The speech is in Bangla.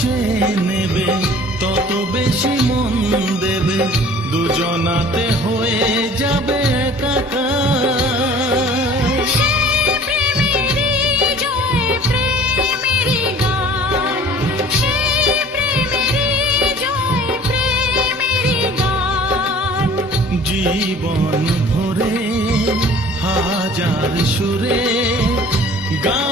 চেয়ে নেবে তত বেশি মন দেবে, দুজনাতে হয়ে যাবে একাকার। সেই প্রেমেরই জয়, প্রেমেরই গান, সেই প্রেমেরই জয়, প্রেমেরই গান। জীবন ভরে হাজার সুরে গান